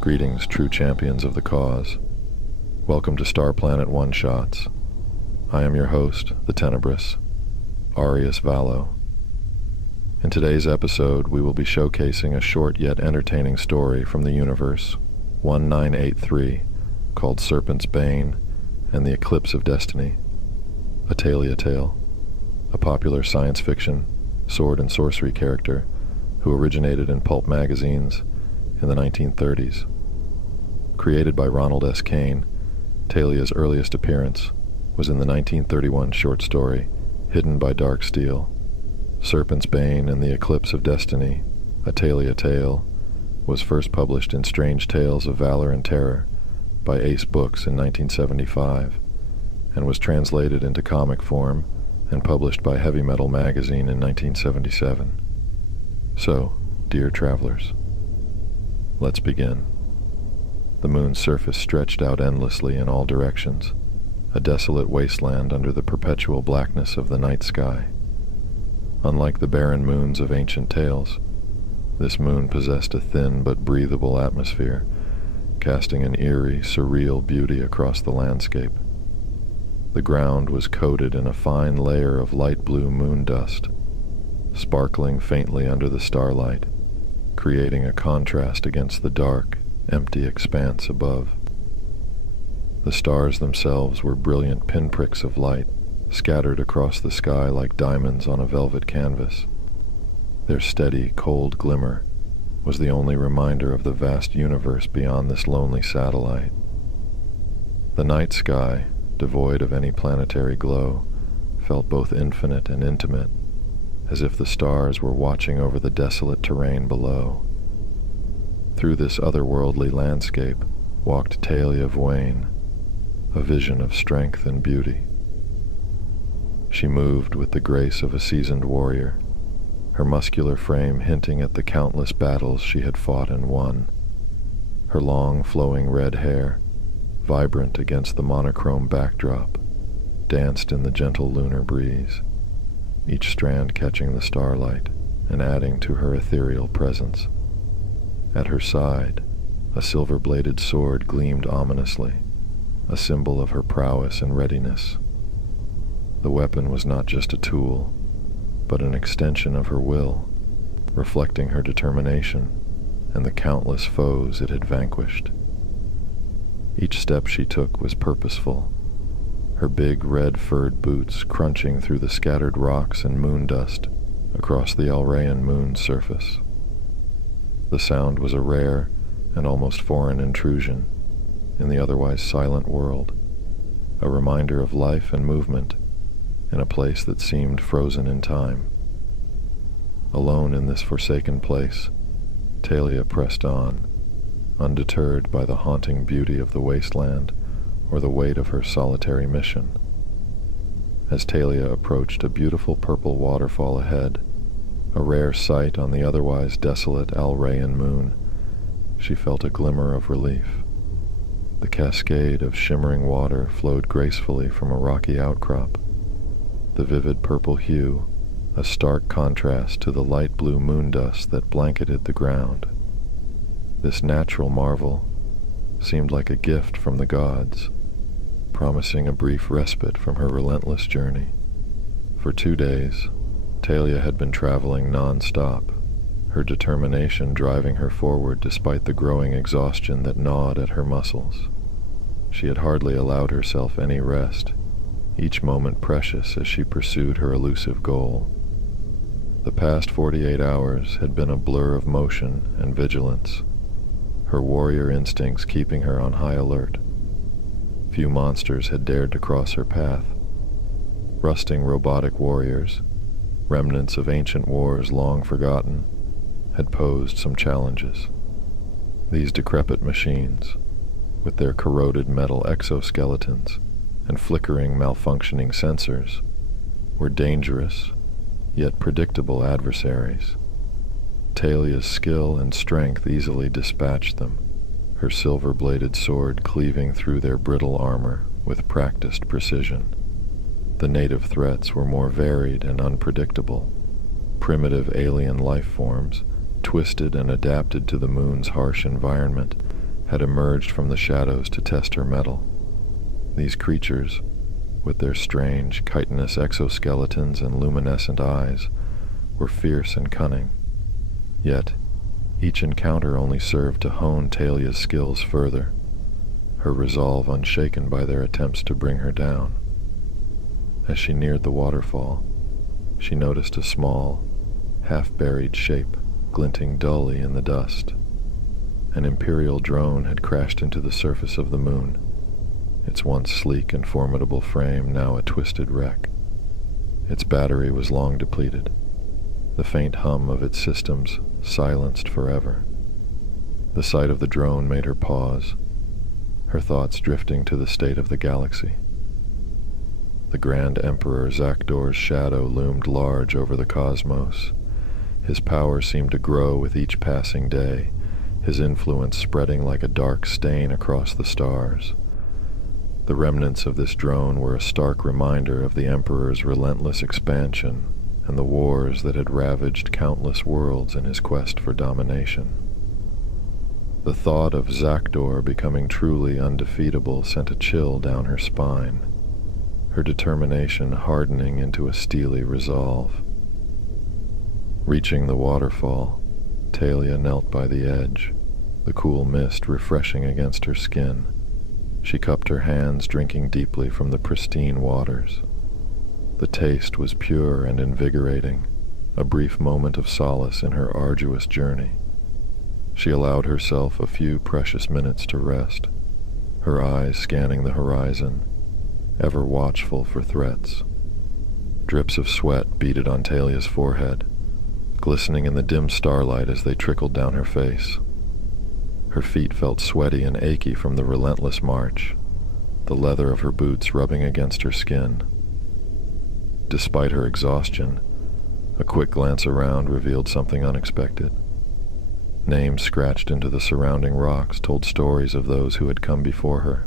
Greetings, true champions of the cause. Welcome to Starplanet One Shots. I am your host, the Tenebrous, Arius Vallo. In today's episode, we will be showcasing a short yet entertaining story from the universe 1983 called Serpent's Bane and the Eclipse of Destiny, a Taylia tale, a popular science fiction, sword and sorcery character who originated in Pulp magazines in the 1930s. Created by Ronald S. Kane, Taylia's earliest appearance was in the 1931 short story Hidden by Dark Steel. Serpent's Bane and the Eclipse of Destiny, a Taylia tale, was first published in Strange Tales of Valor and Terror by Ace Books in 1975 and was translated into comic form and published by Heavy Metal magazine in 1977. So, dear travelers, let's begin. The moon's surface stretched out endlessly in all directions, a desolate wasteland under the perpetual blackness of the night sky. Unlike the barren moons of ancient tales, this moon possessed a thin but breathable atmosphere, casting an eerie, surreal beauty across the landscape. The ground was coated in a fine layer of light blue moon dust, sparkling faintly under the starlight, creating a contrast against the dark, empty expanse above. The stars themselves were brilliant pinpricks of light, scattered across the sky like diamonds on a velvet canvas. Their steady, cold glimmer was the only reminder of the vast universe beyond this lonely satellite. The night sky, devoid of any planetary glow, felt both infinite and intimate, as if the stars were watching over the desolate terrain below. Through this otherworldly landscape walked Taylia Vwane, a vision of strength and beauty. She moved with the grace of a seasoned warrior, her muscular frame hinting at the countless battles she had fought and won. Her long, flowing red hair, vibrant against the monochrome backdrop, danced in the gentle lunar breeze, each strand catching the starlight and adding to her ethereal presence. At her side, a silver-bladed sword gleamed ominously, a symbol of her prowess and readiness. The weapon was not just a tool, but an extension of her will, reflecting her determination and the countless foes it had vanquished. Each step she took was purposeful, her big red furred boots crunching through the scattered rocks and moon dust across the Alrayan moon's surface. The sound was a rare and almost foreign intrusion in the otherwise silent world, a reminder of life and movement in a place that seemed frozen in time. Alone in this forsaken place, Taylia pressed on, undeterred by the haunting beauty of the wasteland or the weight of her solitary mission. As Taylia approached a beautiful purple waterfall ahead, a rare sight on the otherwise desolate Alrayan moon, she felt a glimmer of relief. The cascade of shimmering water flowed gracefully from a rocky outcrop, the vivid purple hue a stark contrast to the light blue moon dust that blanketed the ground. This natural marvel seemed like a gift from the gods, promising a brief respite from her relentless journey. For 2 days, Taylia had been traveling non-stop, her determination driving her forward despite the growing exhaustion that gnawed at her muscles. She had hardly allowed herself any rest, each moment precious as she pursued her elusive goal. The past 48 hours had been a blur of motion and vigilance, her warrior instincts keeping her on high alert. Few monsters had dared to cross her path. Rusting robotic warriors, remnants of ancient wars long forgotten, had posed some challenges. These decrepit machines, with their corroded metal exoskeletons and flickering, malfunctioning sensors, were dangerous, yet predictable adversaries. Taylia's skill and strength easily dispatched them, her silver-bladed sword cleaving through their brittle armor with practiced precision. The native threats were more varied and unpredictable, primitive alien life forms, twisted and adapted to the moon's harsh environment had emerged from the shadows to test her mettle. These creatures, with their strange, chitinous exoskeletons and luminescent eyes, were fierce and cunning. Yet, each encounter only served to hone Taylia's skills further, her resolve unshaken by their attempts to bring her down. As she neared the waterfall, she noticed a small, half-buried shape glinting dully in the dust. An Imperial drone had crashed into the surface of the moon, its once sleek and formidable frame now a twisted wreck. Its battery was long depleted, the faint hum of its systems silenced forever. The sight of the drone made her pause, her thoughts drifting to the state of the galaxy. The Grand Emperor Zakdor's shadow loomed large over the cosmos. His power seemed to grow with each passing day, his influence spreading like a dark stain across the stars. The remnants of this drone were a stark reminder of the Emperor's relentless expansion and the wars that had ravaged countless worlds in his quest for domination. The thought of Zakdor becoming truly undefeatable sent a chill down her spine, her determination hardening into a steely resolve. Reaching the waterfall, Taylia knelt by the edge, the cool mist refreshing against her skin. She cupped her hands, drinking deeply from the pristine waters. The taste was pure and invigorating, a brief moment of solace in her arduous journey. She allowed herself a few precious minutes to rest, her eyes scanning the horizon, ever watchful for threats. Drips of sweat beaded on Taylia's forehead, glistening in the dim starlight as they trickled down her face. Her feet felt sweaty and achy from the relentless march, the leather of her boots rubbing against her skin. Despite her exhaustion, a quick glance around revealed something unexpected. Names scratched into the surrounding rocks told stories of those who had come before her.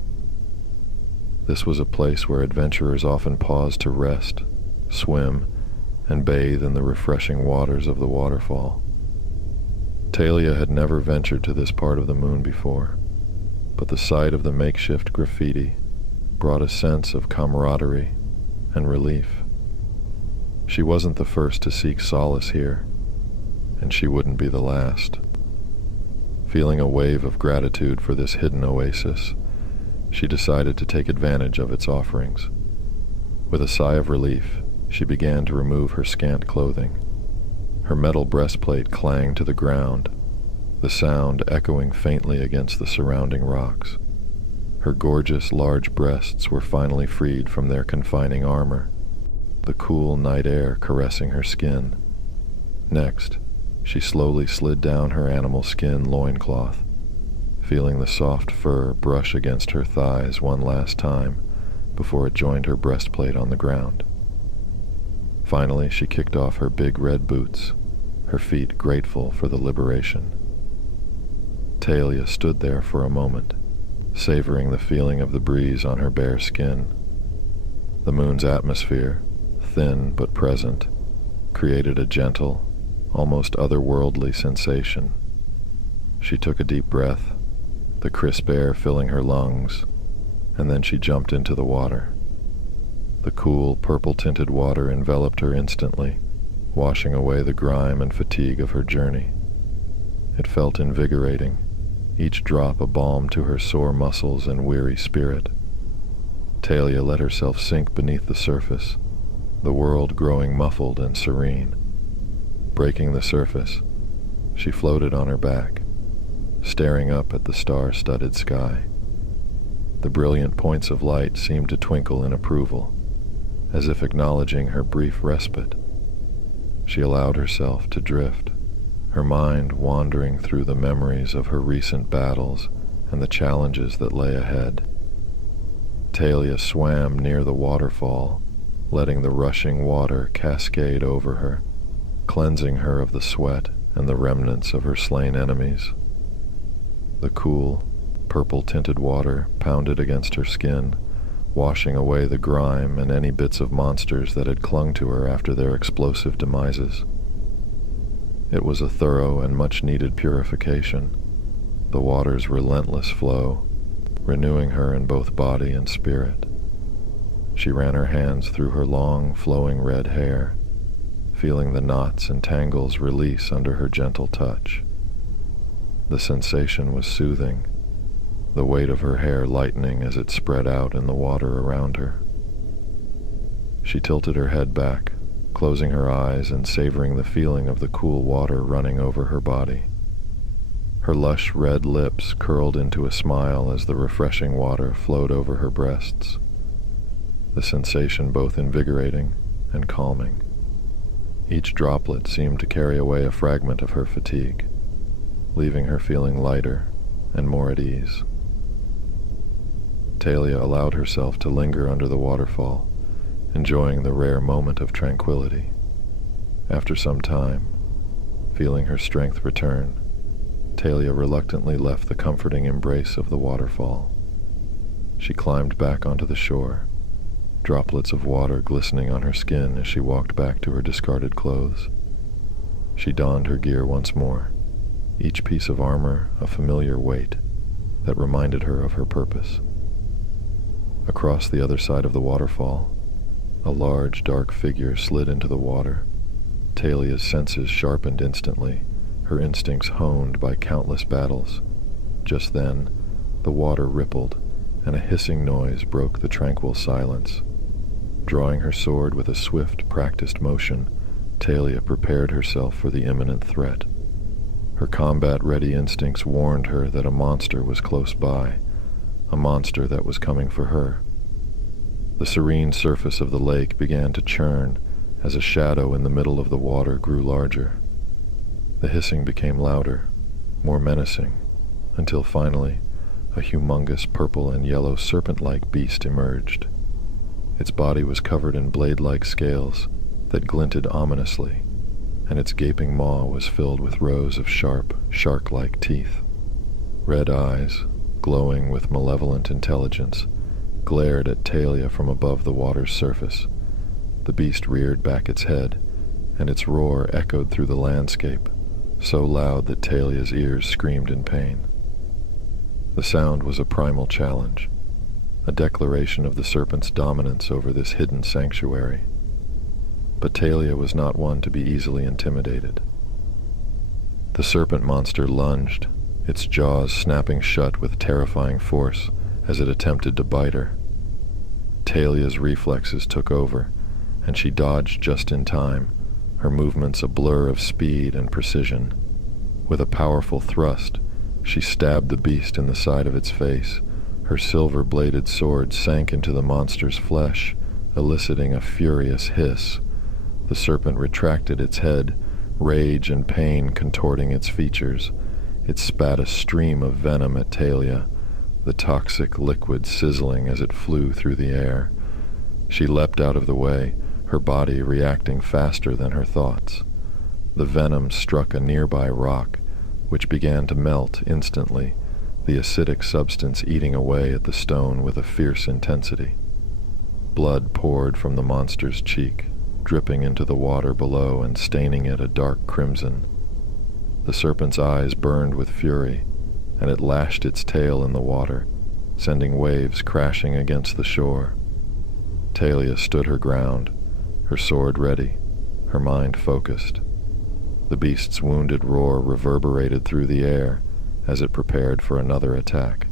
This was a place where adventurers often paused to rest, swim, and bathe in the refreshing waters of the waterfall. Taylia had never ventured to this part of the moon before, but the sight of the makeshift graffiti brought a sense of camaraderie and relief. She wasn't the first to seek solace here, and she wouldn't be the last. Feeling a wave of gratitude for this hidden oasis, she decided to take advantage of its offerings. With a sigh of relief, she began to remove her scant clothing. Her metal breastplate clanged to the ground, the sound echoing faintly against the surrounding rocks. Her gorgeous, large breasts were finally freed from their confining armor, the cool night air caressing her skin. Next, she slowly slid down her animal skin loincloth, feeling the soft fur brush against her thighs one last time before it joined her breastplate on the ground. Finally, she kicked off her big red boots, her feet grateful for the liberation. Taylia stood there for a moment, savoring the feeling of the breeze on her bare skin. The moon's atmosphere, thin but present, created a gentle, almost otherworldly sensation. She took a deep breath, the crisp air filling her lungs, and then she jumped into the water. The cool, purple-tinted water enveloped her instantly, washing away the grime and fatigue of her journey. It felt invigorating, each drop a balm to her sore muscles and weary spirit. Taylia let herself sink beneath the surface, the world growing muffled and serene. Breaking the surface, she floated on her back, staring up at the star-studded sky. The brilliant points of light seemed to twinkle in approval, as if acknowledging her brief respite. She allowed herself to drift, her mind wandering through the memories of her recent battles and the challenges that lay ahead. Taylia swam near the waterfall, letting the rushing water cascade over her, cleansing her of the sweat and the remnants of her slain enemies. The cool, purple-tinted water pounded against her skin, washing away the grime and any bits of monsters that had clung to her after their explosive demises. It was a thorough and much-needed purification, the water's relentless flow, renewing her in both body and spirit. She ran her hands through her long, flowing red hair, feeling the knots and tangles release under her gentle touch. The sensation was soothing, the weight of her hair lightening as it spread out in the water around her. She tilted her head back, closing her eyes and savoring the feeling of the cool water running over her body. Her lush red lips curled into a smile as the refreshing water flowed over her breasts, the sensation both invigorating and calming. Each droplet seemed to carry away a fragment of her fatigue, leaving her feeling lighter and more at ease. Taylia allowed herself to linger under the waterfall, enjoying the rare moment of tranquility. After some time, feeling her strength return, Taylia reluctantly left the comforting embrace of the waterfall. She climbed back onto the shore, droplets of water glistening on her skin as she walked back to her discarded clothes. She donned her gear once more, each piece of armor a familiar weight that reminded her of her purpose. Across the other side of the waterfall, a large, dark figure slid into the water. Taylia's senses sharpened instantly, her instincts honed by countless battles. Just then, the water rippled, and a hissing noise broke the tranquil silence. Drawing her sword with a swift, practiced motion, Taylia prepared herself for the imminent threat. Her combat-ready instincts warned her that a monster was close by, a monster that was coming for her. The serene surface of the lake began to churn as a shadow in the middle of the water grew larger. The hissing became louder, more menacing, until finally a humongous purple and yellow serpent-like beast emerged. Its body was covered in blade-like scales that glinted ominously, and its gaping maw was filled with rows of sharp, shark-like teeth. Red eyes, glowing with malevolent intelligence, glared at Taylia from above the water's surface. The beast reared back its head, and its roar echoed through the landscape, so loud that Taylia's ears screamed in pain. The sound was a primal challenge, a declaration of the serpent's dominance over this hidden sanctuary. But Taylia was not one to be easily intimidated. The serpent monster lunged, its jaws snapping shut with terrifying force as it attempted to bite her. Taylia's reflexes took over, and she dodged just in time, her movements a blur of speed and precision. With a powerful thrust, she stabbed the beast in the side of its face. Her silver-bladed sword sank into the monster's flesh, eliciting a furious hiss. The serpent retracted its head, rage and pain contorting its features. It spat a stream of venom at Taylia, the toxic liquid sizzling as it flew through the air. She leapt out of the way, her body reacting faster than her thoughts. The venom struck a nearby rock, which began to melt instantly, the acidic substance eating away at the stone with a fierce intensity. Blood poured from the monster's cheek, dripping into the water below and staining it a dark crimson. The serpent's eyes burned with fury, and it lashed its tail in the water, sending waves crashing against the shore. Taylia stood her ground, her sword ready, her mind focused. The beast's wounded roar reverberated through the air as it prepared for another attack.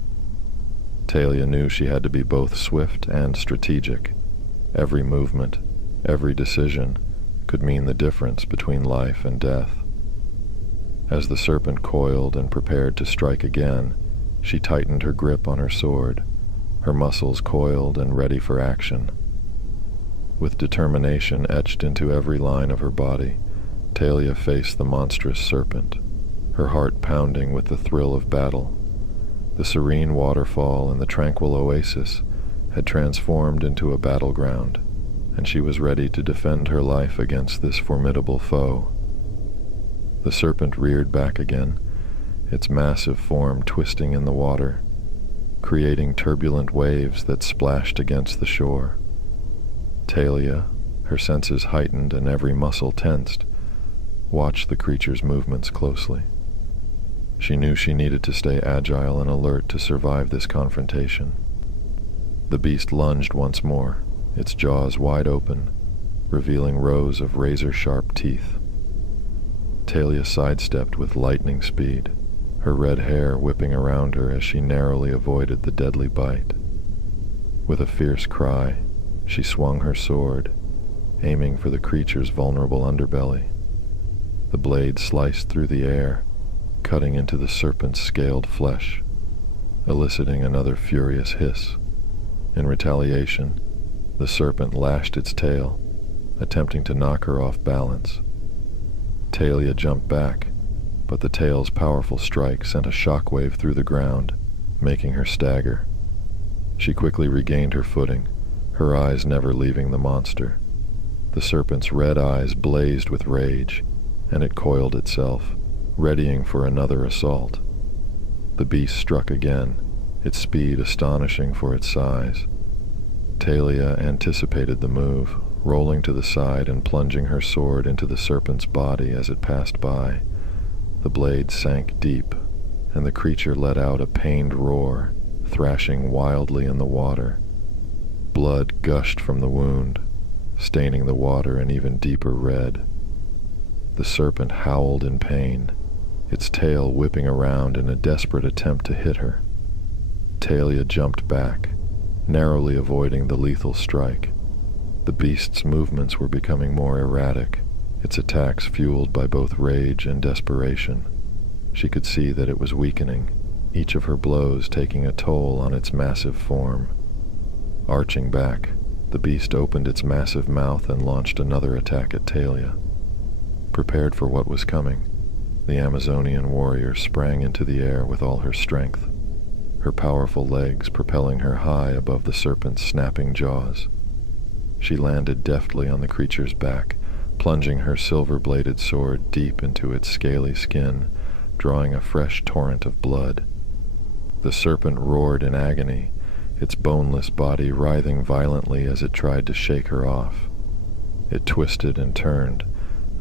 Taylia knew she had to be both swift and strategic. Every movement, every decision could mean the difference between life and death. As the serpent coiled and prepared to strike again, she tightened her grip on her sword, her muscles coiled and ready for action. With determination etched into every line of her body, Taylia faced the monstrous serpent, her heart pounding with the thrill of battle. The serene waterfall and the tranquil oasis had transformed into a battleground, and she was ready to defend her life against this formidable foe. The serpent reared back again, its massive form twisting in the water, creating turbulent waves that splashed against the shore. Taylia, her senses heightened and every muscle tensed, watched the creature's movements closely. She knew she needed to stay agile and alert to survive this confrontation. The beast lunged once more, its jaws wide open, revealing rows of razor-sharp teeth. Taylia sidestepped with lightning speed, her red hair whipping around her as she narrowly avoided the deadly bite. With a fierce cry, she swung her sword, aiming for the creature's vulnerable underbelly. The blade sliced through the air, cutting into the serpent's scaled flesh, eliciting another furious hiss. In retaliation, the serpent lashed its tail, attempting to knock her off balance. Taylia jumped back, but the tail's powerful strike sent a shockwave through the ground, making her stagger. She quickly regained her footing, her eyes never leaving the monster. The serpent's red eyes blazed with rage, and it coiled itself, readying for another assault. The beast struck again, its speed astonishing for its size. Taylia anticipated the move, rolling to the side and plunging her sword into the serpent's body as it passed by. The blade sank deep, and the creature let out a pained roar, thrashing wildly in the water. Blood gushed from the wound, staining the water an even deeper red. The serpent howled in pain, its tail whipping around in a desperate attempt to hit her. Taylia jumped back, narrowly avoiding the lethal strike. The beast's movements were becoming more erratic, its attacks fueled by both rage and desperation. She could see that it was weakening, each of her blows taking a toll on its massive form. Arching back, the beast opened its massive mouth and launched another attack at Taylia. Prepared for what was coming, the Amazonian warrior sprang into the air with all her strength, her powerful legs propelling her high above the serpent's snapping jaws. She landed deftly on the creature's back, plunging her silver-bladed sword deep into its scaly skin, drawing a fresh torrent of blood. The serpent roared in agony, its boneless body writhing violently as it tried to shake her off. It twisted and turned,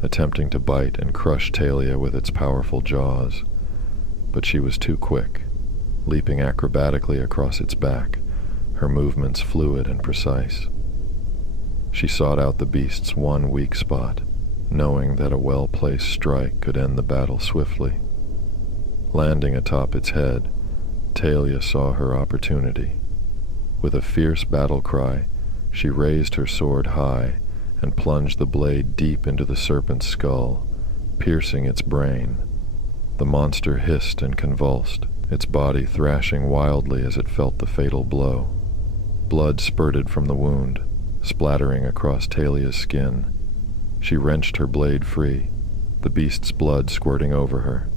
attempting to bite and crush Taylia with its powerful jaws. But she was too quick, leaping acrobatically across its back, her movements fluid and precise. She sought out the beast's one weak spot, knowing that a well-placed strike could end the battle swiftly. Landing atop its head, Taylia saw her opportunity. With a fierce battle cry, she raised her sword high and plunged the blade deep into the serpent's skull, piercing its brain. The monster hissed and convulsed, its body thrashing wildly as it felt the fatal blow. Blood spurted from the wound, splattering across Taylia's skin. She wrenched her blade free, the beast's blood squirting over her.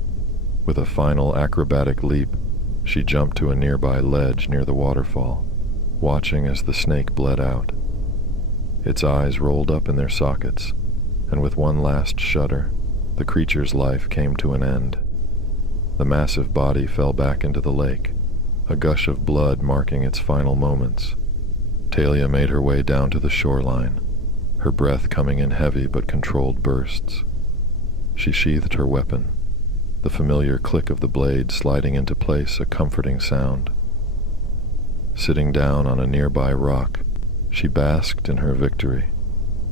With a final acrobatic leap, she jumped to a nearby ledge near the waterfall, watching as the snake bled out. Its eyes rolled up in their sockets, and with one last shudder, the creature's life came to an end. The massive body fell back into the lake, a gush of blood marking its final moments. Taylia made her way down to the shoreline, her breath coming in heavy but controlled bursts. She sheathed her weapon, the familiar click of the blade sliding into place a comforting sound. Sitting down on a nearby rock, she basked in her victory,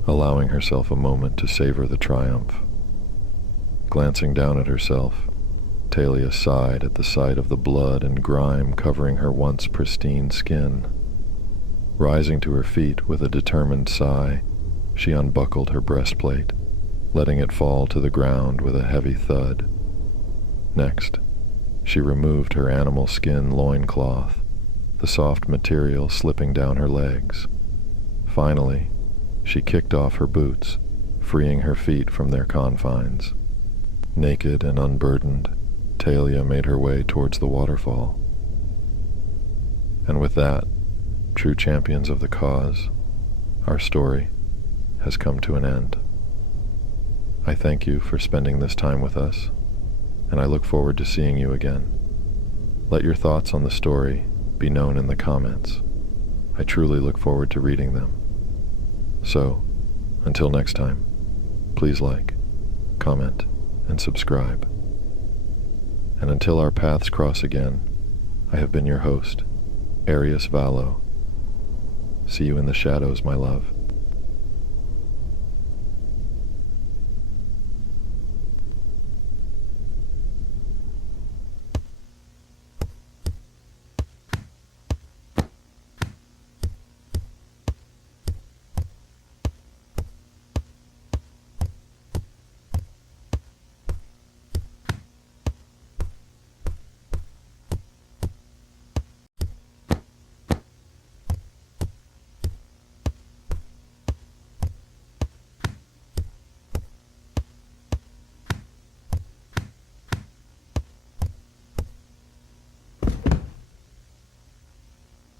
allowing herself a moment to savor the triumph. Glancing down at herself, Taylia sighed at the sight of the blood and grime covering her once pristine skin. Rising to her feet with a determined sigh, she unbuckled her breastplate, letting it fall to the ground with a heavy thud. Next, she removed her animal skin loincloth, the soft material slipping down her legs. Finally, she kicked off her boots, freeing her feet from their confines. Naked and unburdened, Taylia made her way towards the waterfall. And with that, true champions of the cause, our story has come to an end. I thank you for spending this time with us, and I look forward to seeing you again. Let your thoughts on the story be known in the comments. I truly look forward to reading them. So, until next time, please like, comment, and subscribe. and until our paths cross again, I have been your host, Arius Vallo. See you in the shadows, my love.